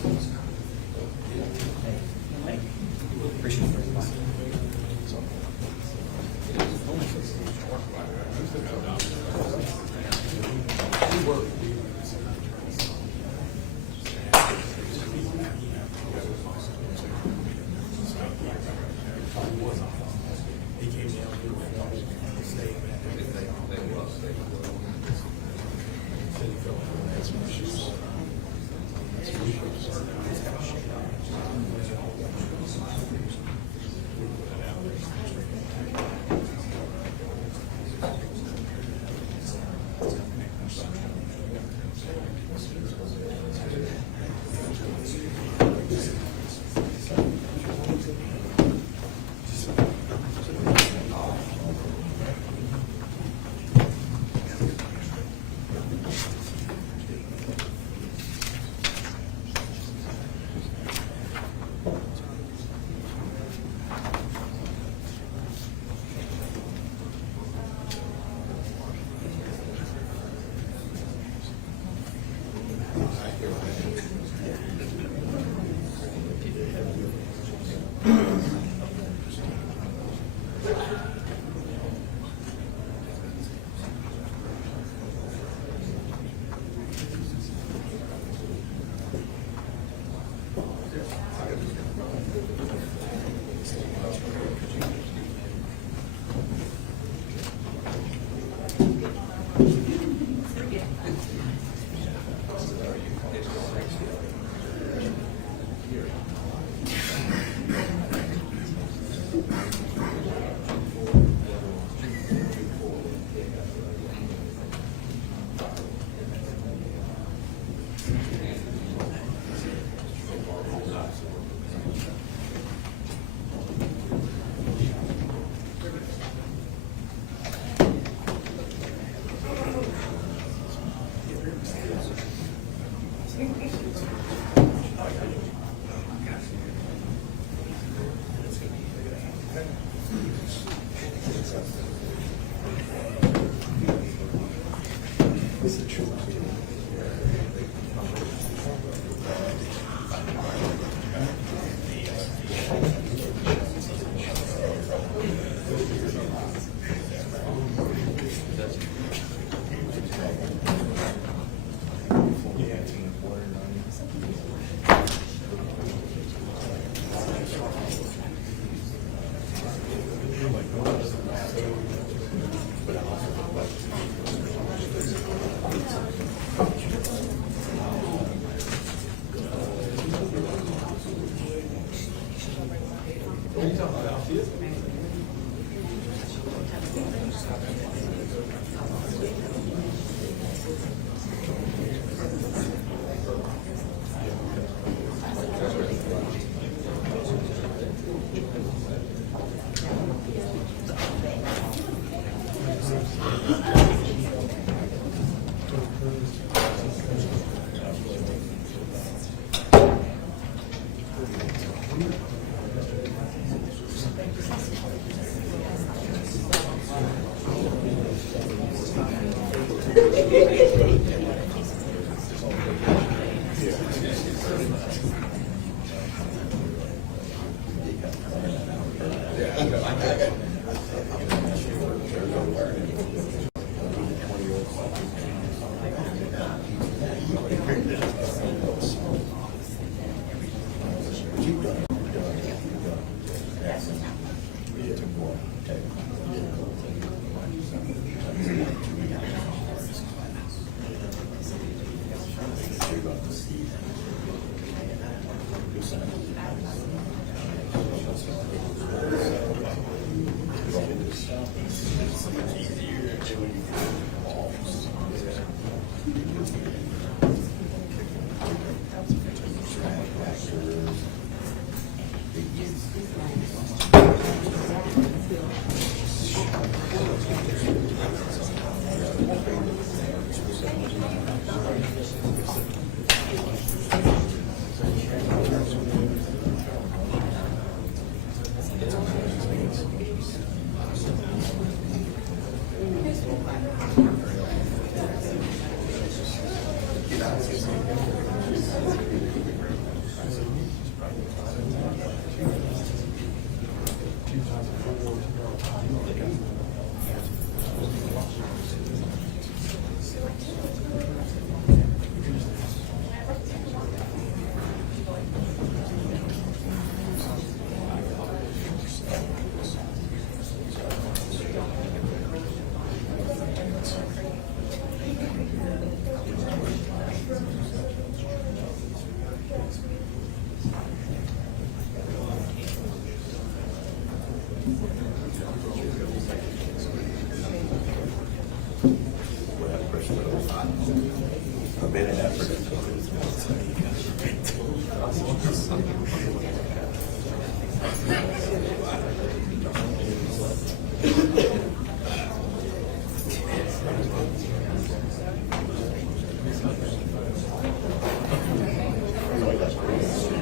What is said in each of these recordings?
Thank you. Appreciate it very much.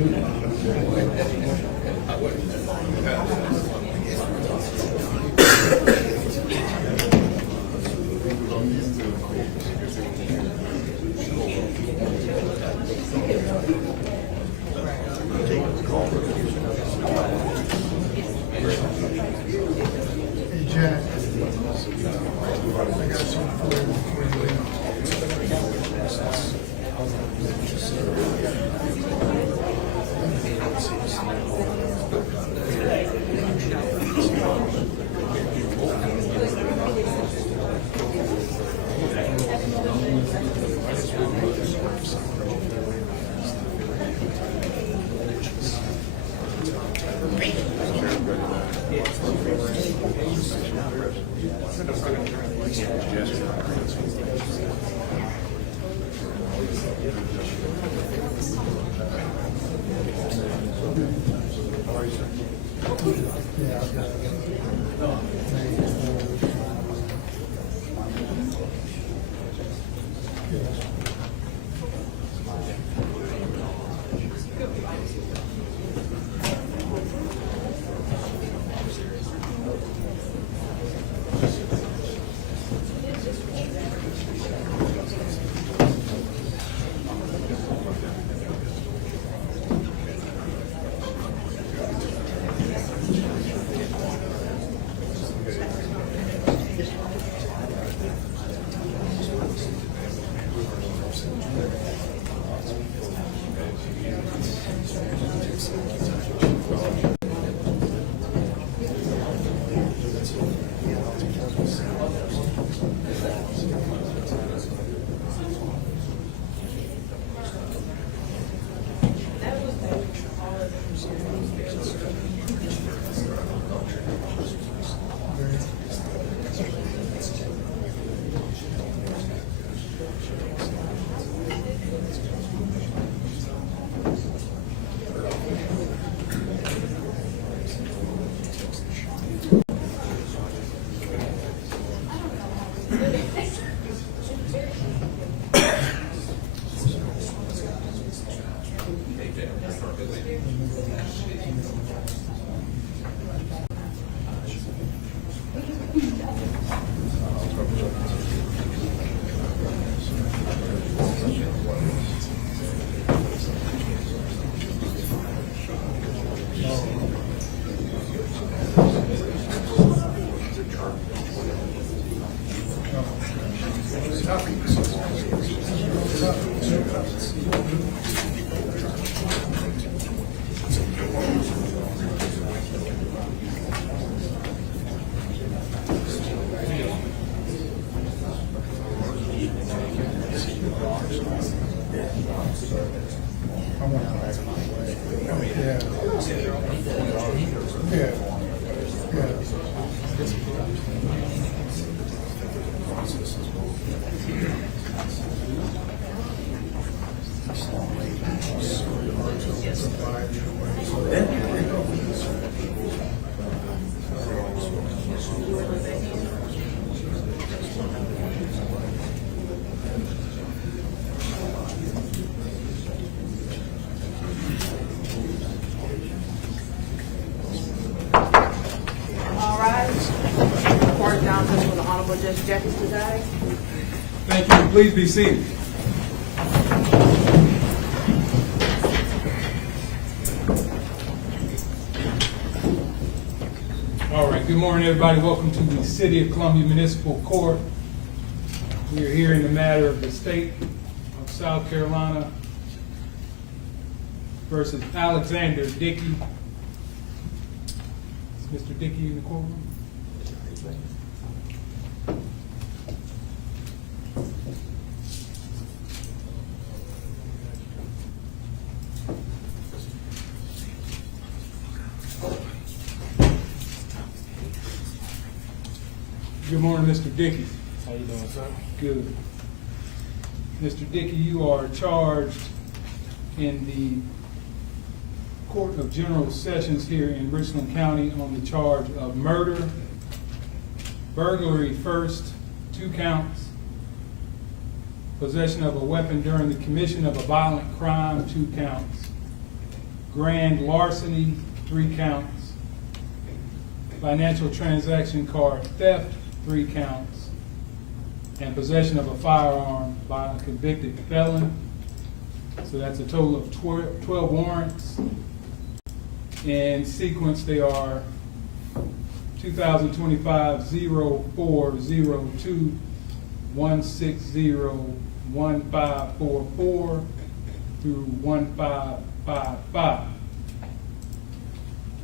Hey, Jack. I got something for you before you leave. Yeah, I've got Judge Jackie today. Thank you. Please be seated. All right. Good morning, everybody. Welcome to the City of Columbia Municipal Court. We are here in the matter of the state of South Carolina versus Alexander Dickey. Is Mr. Dickey in the courtroom? Good morning, Mr. Dickey. How you doing, sir? Good. Mr. Dickey, you are charged in the Court of General Sessions here in Richland County on the charge of murder, burglary first, 2 counts, possession of a weapon during the commission of a violent crime, 2 counts, grand larceny, 3 counts, financial transaction card theft, 3 counts, and possession of a firearm by a convicted felon. So that's a total of 12 warrants. In sequence, they are 2025-0402, 160-1544 through 1555.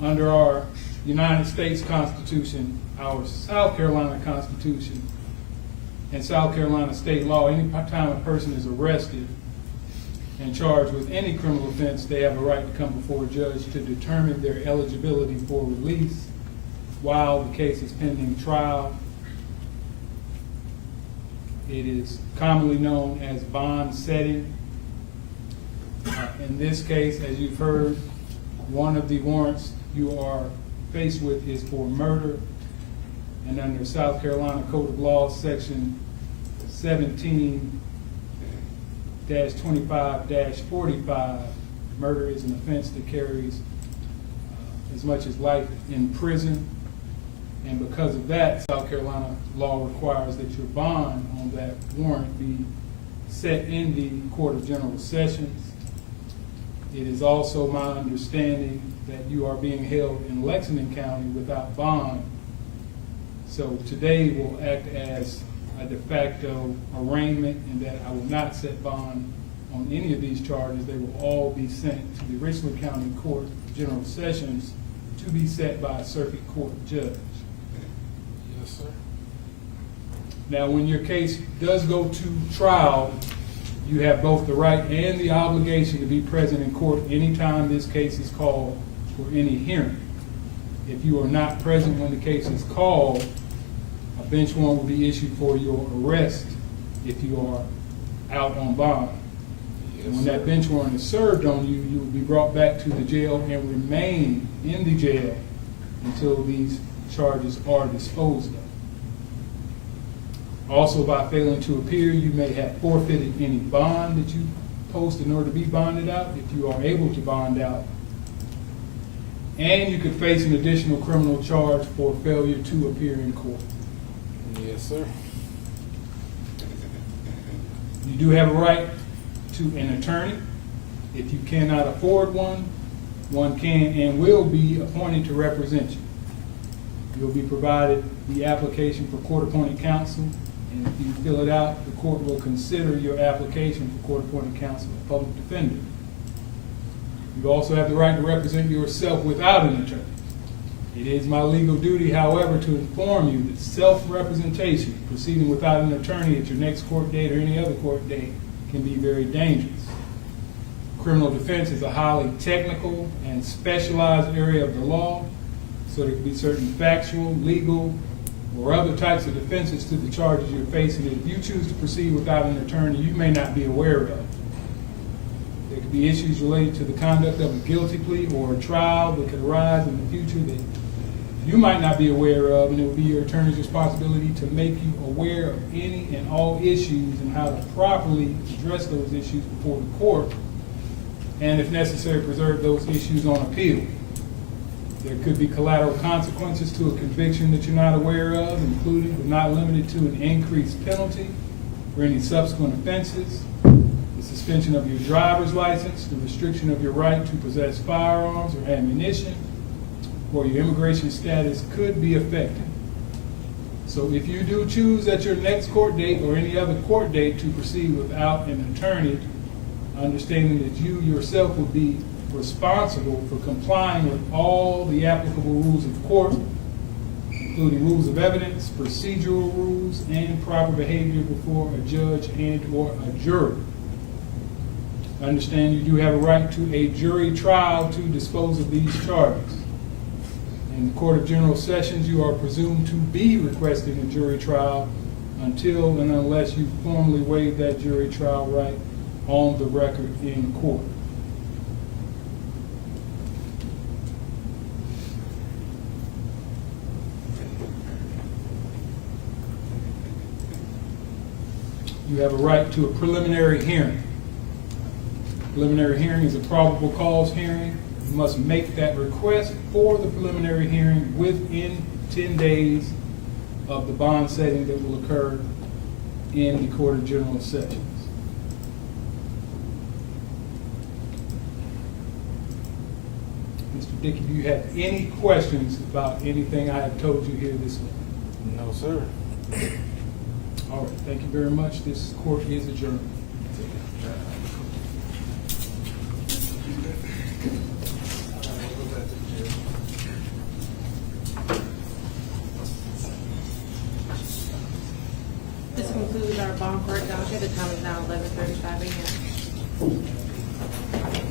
Under our United States Constitution, our South Carolina Constitution, and South Carolina state law, any time a person is arrested and charged with any criminal offense, they have a right to come before a judge to determine their eligibility for release while the case is pending trial. It is commonly known as bond setting. In this case, as you've heard, one of the warrants you are faced with is for murder, and under South Carolina Code of Law, section 17-25-45, murder is an offense that carries as much as life in prison. And because of that, South Carolina law requires that your bond on that warrant be set in the Court of General Sessions. It is also my understanding that you are being held in Lexington County without bond. So today will act as a de facto arraignment in that I will not set bond on any of these charges. They will all be sent to the Richland County Court of General Sessions to be set by a circuit court judge. Yes, sir. Now, when your case does go to trial, you have both the right and the obligation to be present in court anytime this case is called for any hearing. If you are not present when the case is called, a bench warrant will be issued for your arrest if you are out on bond. Yes, And when sir. that bench warrant is served on you, you will be brought back to the jail and remain in the jail until these charges are disposed of. Also, by failing to appear, you may have forfeited any bond that you post in order to be bonded out, if you are able to bond out. And you could face an additional criminal charge for failure to appear in court. Yes, sir. You do have a right to an attorney. If you cannot afford one, one can and will be appointed to represent you. You'll be provided the application for court-appointed counsel, and if you fill it out, the court will consider your application for court-appointed counsel a public defender. You also have the right to represent yourself without an attorney. It is my legal duty, however, to inform you that self-representation, proceeding without an attorney at your next court date or any other court date, can be very dangerous. Criminal defense is a highly technical and specialized area of the law, so there can be certain factual, legal, or other types of defenses to the charges you're facing that if you choose to proceed without an attorney, you may not be aware of. There could be issues related to the conduct of a guilty plea or a trial that could arise in the future that you might not be aware of, and it would be your attorney's responsibility to make you aware of any and all issues and how to properly address those issues before the court, and if necessary, preserve those issues on appeal. There could be collateral consequences to a conviction that you're not aware of, including but not limited to an increased penalty for any subsequent offenses, the suspension of your driver's license, the restriction of your right to possess firearms or ammunition, or your immigration status could be affected. So if you do choose at your next court date or any other court date to proceed without an attorney, understanding that you yourself will be responsible for complying with all the applicable rules of court, including rules of evidence, procedural rules, and proper behavior before a judge and or a jury. Understand you do have a right to a jury trial to dispose of these charges. In the Court of General Sessions, you are presumed to be requesting a jury trial until and unless you formally waive that jury trial right on the record in court. You have a right to a preliminary hearing. Preliminary hearing is a probable cause hearing You must make that request for the preliminary hearing within 10 days of the bond setting that will occur in the Court of General Sessions. Mr. Dickey, do you have any questions about anything I have told you here this morning? No, sir. All right, thank you very much. This court is adjourned. This concludes our bond court docket. The time is now 11:35 a.m.